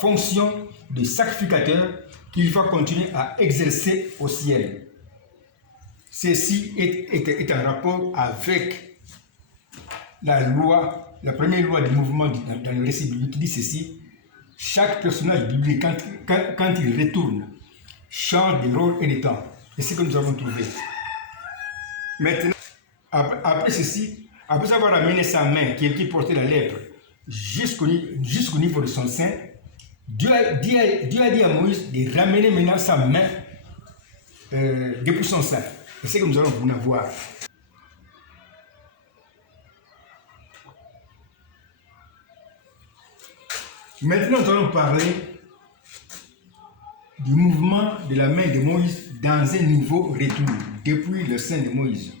fonction de sacrificateur qu'il va continuer à exercer au ciel. Ceci est en rapport avec la loi, la première loi du mouvement dans le récit biblique qui dit ceci: chaque personnage biblique, quand il retourne, change de rôle et de temps. Et c'est ce que nous avons trouvé. Maintenant, après ceci, après avoir amené sa main qui portait la lèpre jusqu'au niveau de son sein, Dieu a dit à Moïse de ramener maintenant sa main depuis son sein. Et c'est ce que nous allons vous voir. Maintenant, nous allons parler du mouvement de la main de Moïse dans un nouveau retour, depuis le sein de Moïse.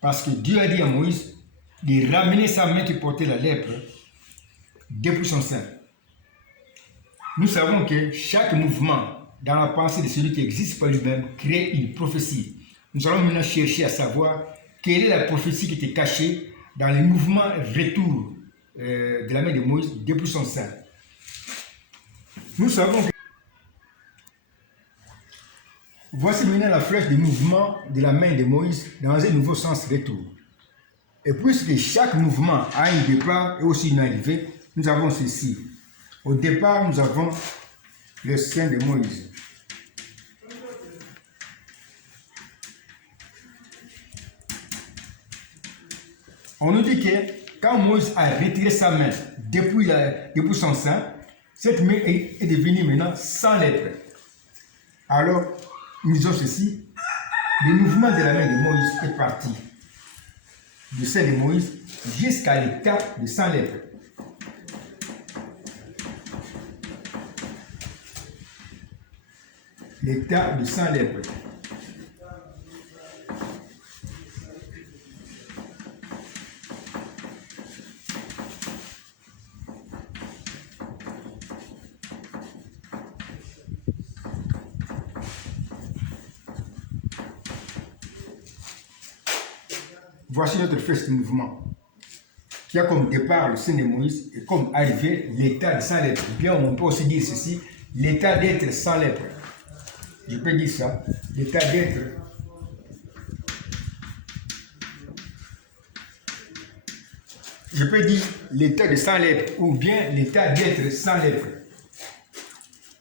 Parce que Dieu a dit à Moïse de ramener sa main qui portait la lèpre depuis son sein. Nous savons que chaque mouvement dans la pensée de celui qui existe par lui-même crée une prophétie. Nous allons maintenant chercher à savoir quelle est la prophétie qui était cachée dans le mouvement retour de la main de Moïse depuis son sein. Nous savons que voici maintenant la flèche du mouvement de la main de Moïse dans un nouveau sens retour. Et puisque chaque mouvement a un départ et aussi une arrivée, nous avons ceci. Au départ, nous avons le sein de Moïse. On nous dit que quand Moïse a retiré sa main depuis son sein, cette main est devenue maintenant sans lèpre. Alors, nous disons ceci: le mouvement de la main de Moïse est parti du sein de Moïse jusqu'à l'état de sans lèpre. L'état de sans lèpre. Voici notre flèche de mouvement qui a comme départ le sein de Moïse et comme arrivée l'état de sans lèpre. Bien, on peut aussi dire ceci: l'état d'être sans lèpre. Je peux dire ça, l'état d'être je peux dire l'état de sans lèpre ou bien l'état d'être sans lèpre.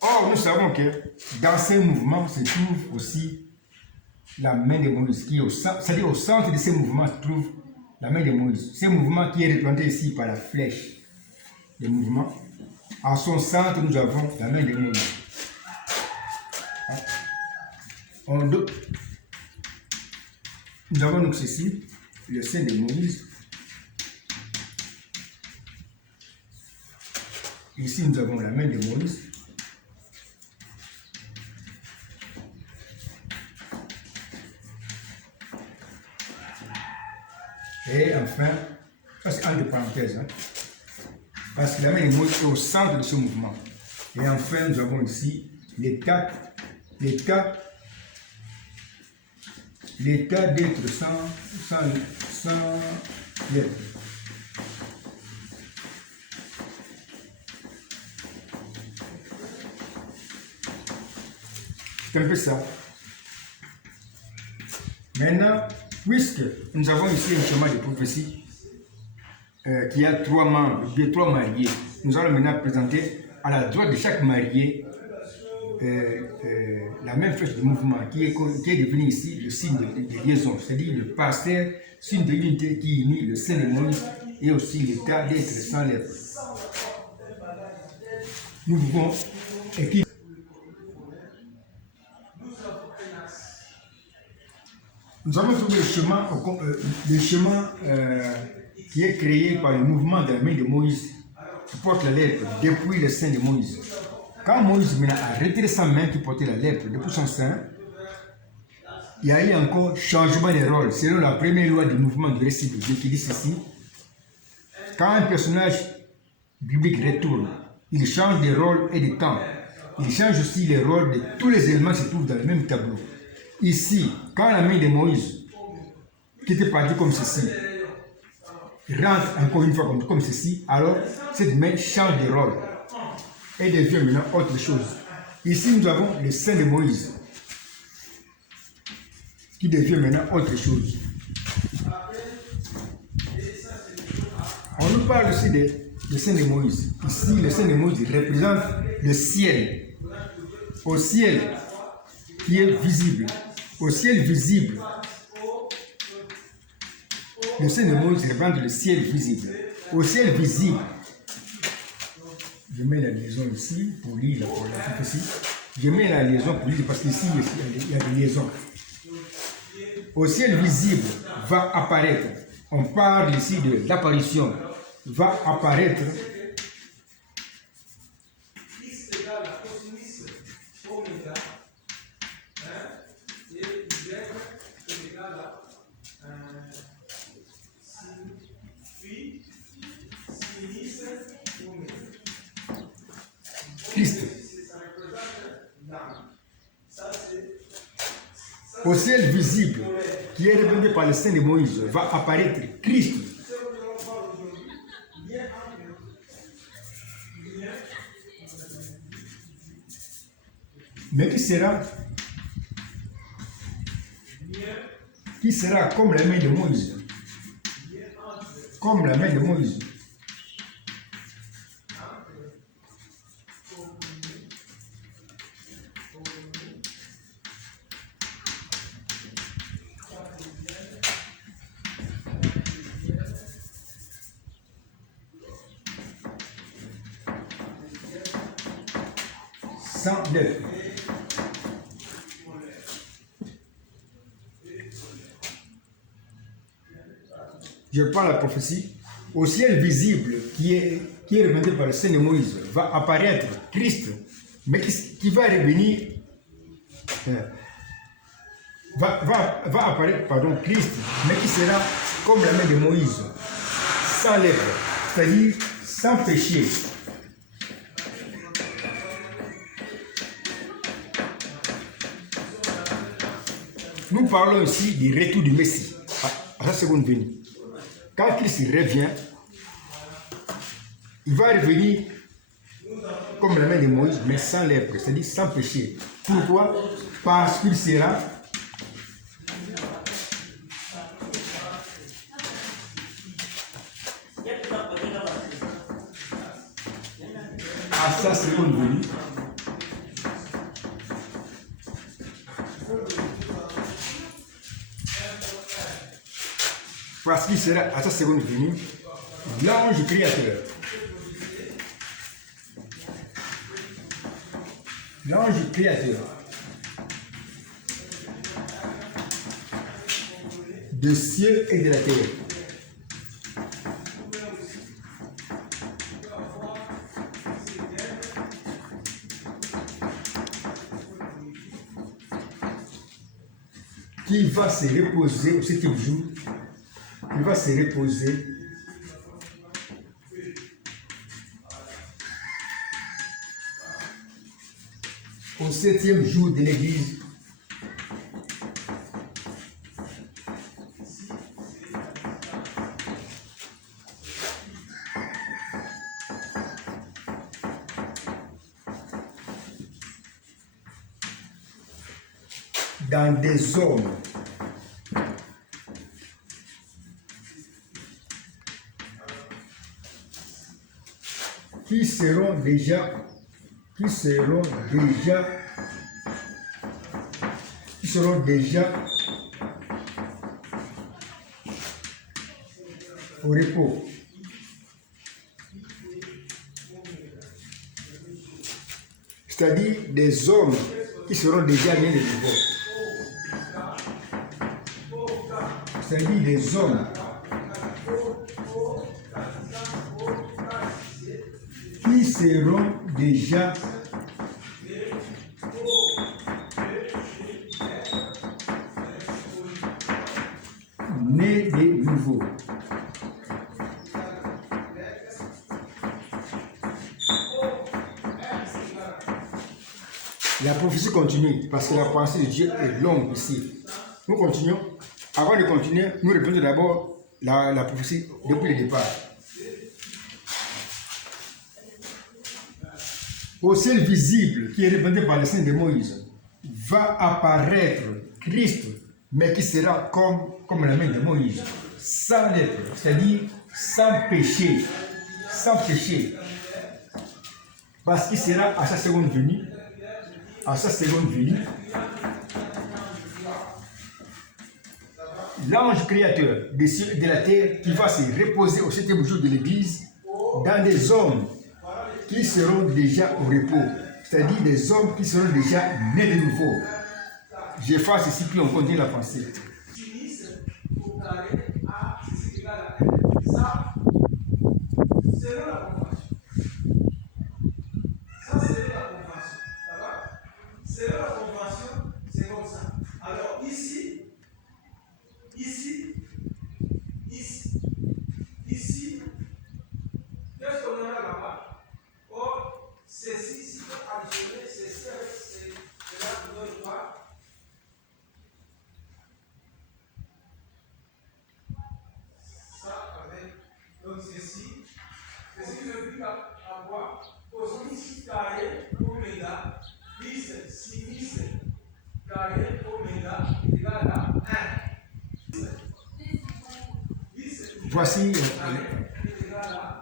Or, nous savons que dans ces mouvements se trouve aussi la main de Moïse, qui est c'est-à-dire au centre de ces mouvements se trouve la main de Moïse. Ce mouvement qui est représenté ici par la flèche de mouvement. En son centre, nous avons la main de Moïse. Nous avons donc ceci, le sein de Moïse. Ici, nous avons la main de Moïse. Et enfin, ça c'est entre parenthèses, parce que la main de Moïse est au centre de ce mouvement. Et enfin, nous avons ici l'état d'être sans lèpre. C'est un peu ça. Maintenant, puisque nous avons ici un schéma de prophétie qui a 3 membres, 3 mariés, nous allons maintenant présenter à la droite de chaque marié la même flèche de mouvement qui est devenue ici le signe de liaison, c'est-à-dire le pasteur, signe de l'unité qui unit le sein de Moïse et aussi l'état d'être sans lèpre. Nous pouvons écrire. Nous avons trouvé le chemin qui est créé par le mouvement de la main de Moïse qui porte la lèpre depuis le sein de Moïse. Quand Moïse a retiré sa main qui portait la lèpre depuis son sein, il y a eu encore changement de rôle selon la première loi du mouvement du récit biblique qui dit ceci: quand un personnage biblique retourne, il change de rôle et de temps. Il change aussi les rôles de tous les éléments qui se trouvent dans le même tableau. Ici, quand la main de Moïse, qui était partie comme ceci, rentre encore une fois comme ceci, alors cette main change de rôle. et devient maintenant autre chose. Ici, nous avons le sein de Moïse qui devient maintenant autre chose. On nous parle aussi du sein de Moïse. Ici, le sein de Moïse représente le ciel. Au ciel qui est visible. Au ciel visible. Le sein de Moïse représente le ciel visible. Au ciel visible. Je mets la liaison ici pour lire la prophétie. Je mets la liaison pour lire parce qu'ici, il y a des liaisons. Au ciel visible va apparaître. On parle ici de l'apparition. Va apparaître Christ. Au ciel visible, qui est représenté par le sein de Moïse, va apparaître Christ. Mais qui sera comme la main de Moïse. Comme la main de Moïse. Sans l'œuf. Je parle la prophétie. Au ciel visible qui est représenté par le sein de Moïse va apparaître Christ, mais qui va revenir, va apparaître, pardon, Christ, mais qui sera comme la main de Moïse, sans lèvres, c'est-à-dire sans péché. Nous parlons ici du retour du Messie, à la seconde venue. Quand Christ revient, il va revenir comme la main de Moïse, mais sans lèvres, c'est-à-dire sans péché. Pourquoi? Parce qu'il sera à sa seconde venue. Parce qu'il sera à sa seconde venue l'ange créateur. L'ange créateur du ciel et de la terre. Qui va se reposer au septième jour. Il va se reposer au septième jour de l'Église. Dans des hommes qui seront déjà au repos. C'est-à-dire des hommes qui seront déjà nés de nouveau. C'est-à-dire des hommes qui seront déjà nés de nouveau. La prophétie continue parce que la pensée de Dieu est longue ici. Nous continuons. Avant de continuer, nous répondons d'abord la prophétie depuis le départ. au ciel visible qui est représenté par le sein de Moïse, va apparaître Christ, mais qui sera comme la main de Moïse, sans lèpre, c'est-à-dire sans péché, sans péché. Parce qu'il sera à sa seconde venue, l'ange créateur des cieux et de la terre qui va se reposer au 7e jour de l'Église dans des hommes qui seront déjà au repos, c'est-à-dire des hommes qui seront déjà nés de nouveau. J'efface ici puis on continue la pensée. Qu'est-ce qu'on aura là-bas? Or, ceci, si on additionner ceci avec cela, vous donne quoi? Ça avec, donc ceci veut dire à quoi? Cosmis carré oméga, plus 6 carré oméga égale à 1.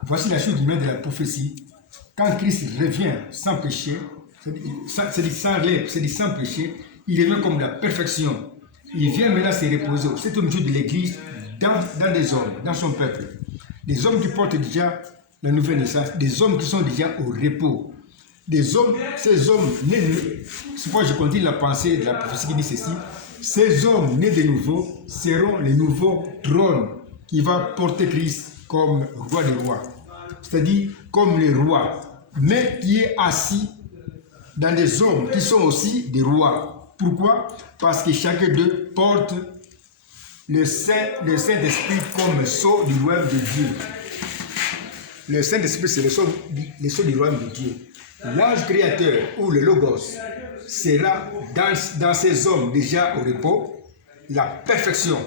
Voici la chose du de la prophétie. Quand Christ revient sans péché, c'est-à-dire sans péché, il revient comme la perfection. Il vient maintenant se reposer au 7e jour de l'Église dans des hommes, dans son peuple. Des hommes qui portent déjà la nouvelle naissance, des hommes qui sont déjà au repos. Des hommes, ces hommes nés de... C'est pourquoi je continue la pensée de la prophétie qui dit ceci. Ces hommes nés de nouveau seront les nouveaux trônes qui va porter Christ comme roi des rois. C'est-à-dire comme le roi, mais qui est assis dans des hommes qui sont aussi des rois. Pourquoi? Parce que chacun d'eux porte le Saint-Esprit comme sceau du royaume de Dieu. Le Saint-Esprit, c'est le sceau du royaume de Dieu. L'ange créateur ou le Logos sera dans ces hommes déjà au repos la perfection,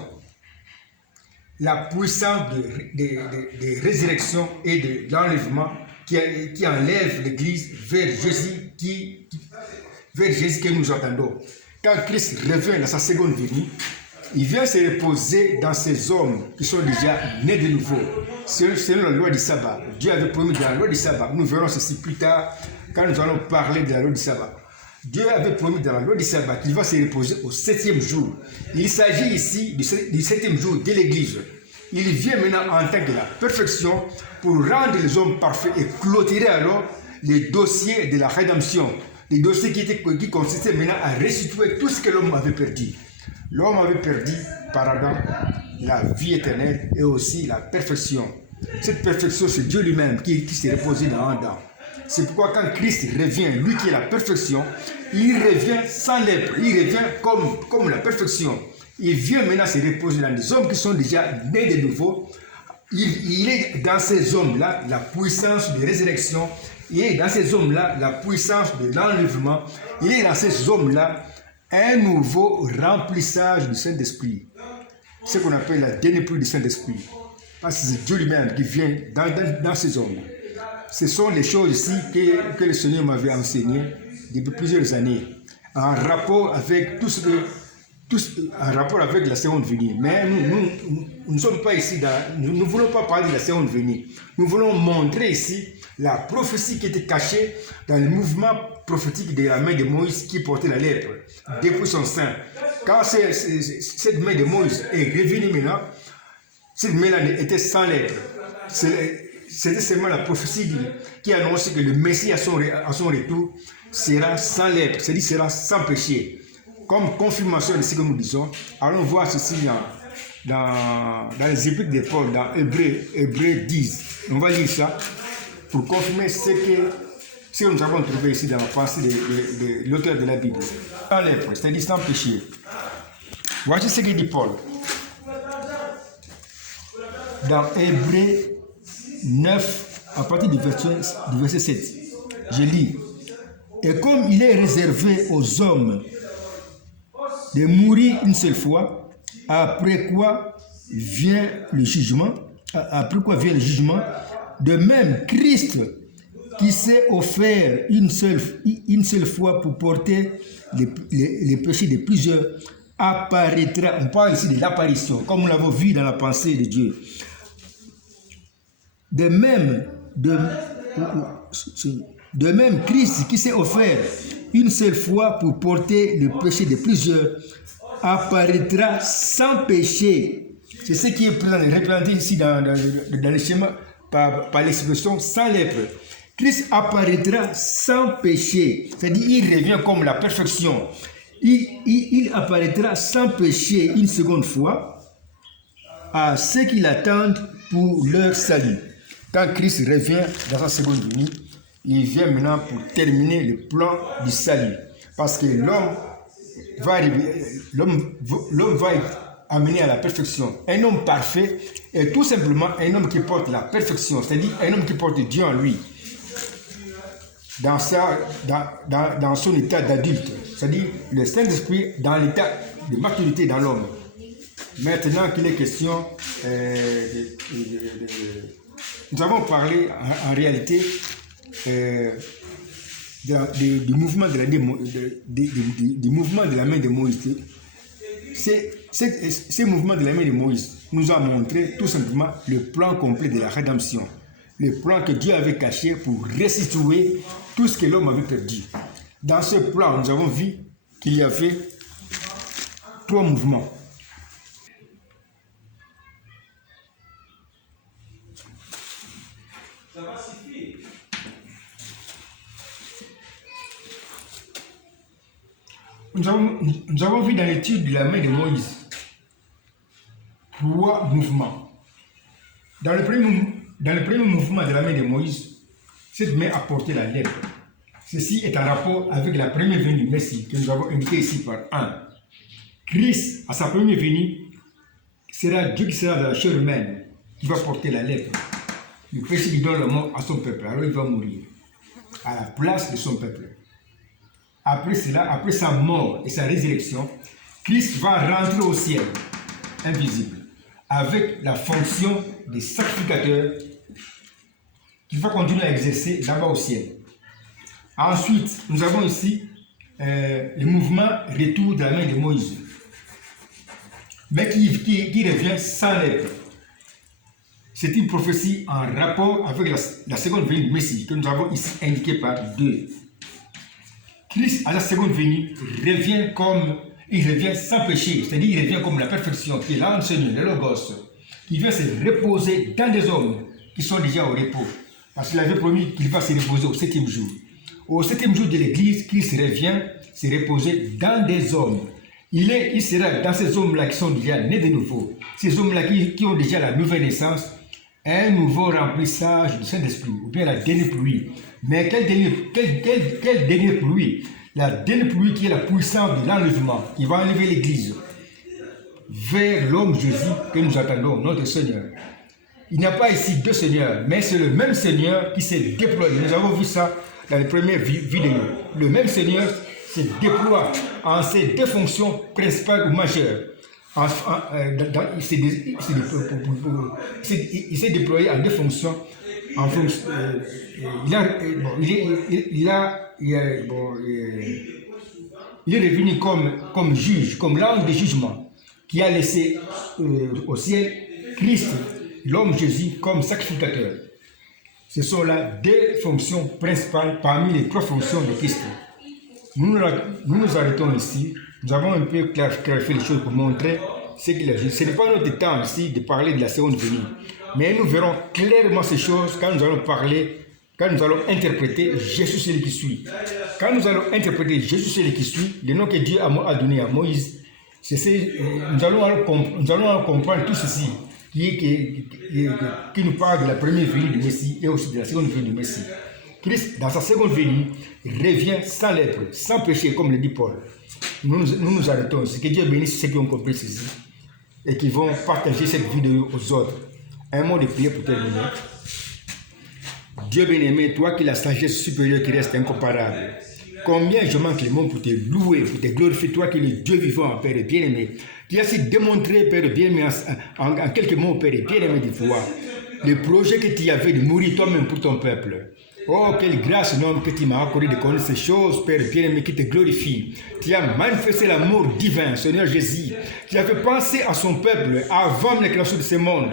la puissance de résurrection et de l'enlèvement qui enlève l'Église vers Jésus que nous attendons. Quand Christ revient dans sa seconde venue, il vient se reposer dans ces hommes qui sont déjà nés de nouveau. Selon la loi du sabbat, Dieu avait promis dans la loi du sabbat, nous verrons ceci plus tard quand nous allons parler de la loi du sabbat. Dieu avait promis dans la loi du sabbat qu'il va se reposer au 7e jour. Il s'agit ici du 7e jour de l'Église. Il vient maintenant en tant que la perfection pour rendre les hommes parfaits et clôturer alors les dossiers de la rédemption. Les dossiers qui consistaient maintenant à restituer tout ce que l'homme avait perdu. L'homme avait perdu par Adam la vie éternelle et aussi la perfection. Cette perfection, c'est Dieu lui-même qui s'est reposé dans Adam. C'est pourquoi quand Christ revient, lui qui est la perfection, il revient sans lèpre, il revient comme la perfection. Il vient maintenant se reposer dans des hommes qui sont déjà nés de nouveau. Il est dans ces hommes-là la puissance de résurrection. Il est dans ces hommes-là la puissance de l'enlèvement. Il est dans ces hommes-là un nouveau remplissage du Saint-Esprit. Ce qu'on appelle la dernière pluie du Saint-Esprit. Parce que c'est Dieu lui-même qui vient dans ces hommes. Ce sont les choses ici que le Seigneur m'avait enseignées depuis plusieurs années, en rapport avec en rapport avec la seconde venue. Mais nous ne sommes pas ici, nous ne voulons pas parler de la seconde venue. Nous voulons montrer ici la prophétie qui était cachée dans le mouvement prophétique de la main de Moïse qui portait la lèpre depuis son sein. Quand cette main de Moïse est revenue maintenant, cette main-là était sans lèpre. C'était seulement la prophétie qui annonce que le Messie à son retour sera sans lèpre, c'est-à-dire sera sans péché. Comme confirmation de ce que nous disons, allons voir ceci dans les épîtres de Paul, dans Hébreux 10. On va lire ça pour confirmer ce que nous avons trouvé ici dans la pensée de l'auteur de la Bible. Sans lèpre, c'est-à-dire sans péché. Voici ce que dit Paul. Dans Hébreux 9, à partir du verset 7, je lis. Et comme il est réservé aux hommes de mourir une seule fois, après quoi vient le jugement, de même Christ qui s'est offert une seule fois pour porter les péchés de plusieurs, apparaîtra. On parle ici de l'apparition, comme nous l'avons vu dans la pensée de Dieu. De même, Christ qui s'est offert une seule fois pour porter le péché de plusieurs, apparaîtra sans péché. C'est ce qui est représenté ici dans le schéma par l'expression sans lèpre. Christ apparaîtra sans péché, c'est-à-dire il revient comme la perfection. Il apparaîtra sans péché une seconde fois à ceux qui l'attendent pour leur salut. Quand Christ revient dans sa seconde venue, il vient maintenant pour terminer le plan du salut. Parce que l'homme va être amené à la perfection. Un homme parfait est tout simplement un homme qui porte la perfection, c'est-à-dire un homme qui porte Dieu en lui, dans son état d'adulte, c'est-à-dire le Saint-Esprit dans l'état de maturité dans l'homme. Maintenant qu'il est question, nous avons parlé en réalité du mouvement de la main de Moïse. Ces mouvements de la main de Moïse nous a montré tout simplement le plan complet de la rédemption. Le plan que Dieu avait caché pour restituer tout ce que l'homme avait perdu. Dans ce plan, nous avons vu qu'il y avait 3 mouvements. Ça va suffire. Nous avons vu dans l'étude de la main de Moïse 3 mouvements. Dans le premier mouvement de la main de Moïse, cette main a porté la lèpre. Ceci est en rapport avec la première venue du Messie que nous avons indiqué ici par 1. Christ, à sa première venue, sera Dieu qui sera dans la chair humaine, qui va porter la lèpre. Le péché qui donne la mort à son peuple, alors il va mourir à la place de son peuple. Après cela, après sa mort et sa résurrection, Christ va rentrer au ciel, invisible, avec la fonction de sacrificateur qu'il va continuer à exercer là-bas au ciel. Ensuite, nous avons ici le mouvement retour de la main de Moïse, mais qui revient sans lèpre. C'est une prophétie en rapport avec la seconde venue du Messie que nous avons ici indiquée par 2. Christ, à la seconde venue, il revient sans péché, c'est-à-dire il revient comme la perfection, qui est l'enseignant, le logos, qui vient se reposer dans des hommes qui sont déjà au repos. Parce qu'il avait promis qu'il va se reposer au 7e jour. Au 7e jour de l'Église, Christ revient se reposer dans des hommes. Il sera dans ces hommes-là qui sont déjà nés de nouveau, ces hommes-là qui ont déjà la nouvelle naissance, un nouveau remplissage du Saint-Esprit, ou bien la dernière pluie. Mais quelle dernière pluie? La dernière pluie qui est la puissance de l'enlèvement, qui va enlever l'Église vers l'homme Jésus que nous attendons, notre Seigneur. Il n'y a pas ici 2 seigneurs, mais c'est le même Seigneur qui s'est déployé. Nous avons vu ça dans les premières vidéos. Le même Seigneur se déploie en ces 2 fonctions principales ou majeures. Il s'est déployé en 2 fonctions. Il est revenu comme juge, comme l'ange de jugement, qui a laissé au ciel Christ, l'homme Jésus, comme sacrificateur. Ce sont là 2 fonctions principales parmi les 3 fonctions de Christ. Nous nous arrêtons ici. Nous avons un peu clarifié les choses pour montrer ce qu'il a dit. Ce n'est pas notre temps ici de parler de la seconde venue. Mais nous verrons clairement ces choses quand nous allons interpréter Jésus celui qui suit. Quand nous allons interpréter Jésus celui qui suit, le nom que Dieu a donné à Moïse, nous allons comprendre tout ceci qui nous parle de la première venue du Messie et aussi de la seconde venue du Messie. Christ, dans sa seconde venue, revient sans lèpre, sans péché, comme le dit Paul. Nous nous arrêtons ici. Que Dieu bénisse ceux qui ont compris ceci et qui vont partager cette vidéo aux autres. Un mot de prière pour terminer. Dieu bien-aimé, toi qui as la sagesse supérieure qui reste incomparable, combien je manque le mot pour te louer, pour te glorifier, toi qui es le Dieu vivant, Père bien-aimé, qui as su démontrer, Père bien-aimé, en quelques mots, Père bien-aimé, de foi, le projet que tu avais de mourir toi-même pour ton peuple. Oh, quelle grâce, non, que tu m'as accordé de connaître ces choses, Père bien-aimé, qui te glorifie. Tu as manifesté l'amour divin, Seigneur Jésus. Tu as fait penser à son peuple avant la création de ce monde.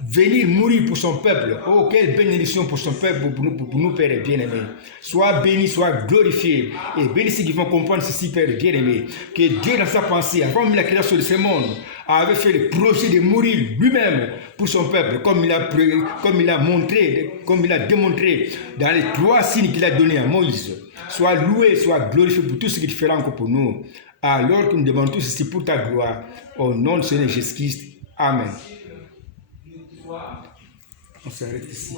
Venir mourir pour son peuple. Oh, quelle bénédiction pour son peuple, pour nous, Père bien-aimé. Sois béni, sois glorifié. Et béni ceux qui vont comprendre ceci, Père bien-aimé. Que Dieu, dans sa pensée, avant la création de ce monde, avait fait le projet de mourir lui-même pour son peuple, comme il a montré, comme il a démontré dans les 3 signes qu'il a donnés à Moïse. Sois loué, sois glorifié pour tout ce que tu feras encore pour nous. Alors que nous demandons tout ceci pour ta gloire. Au nom de Seigneur Jésus-Christ. Amen. On s'arrête ici.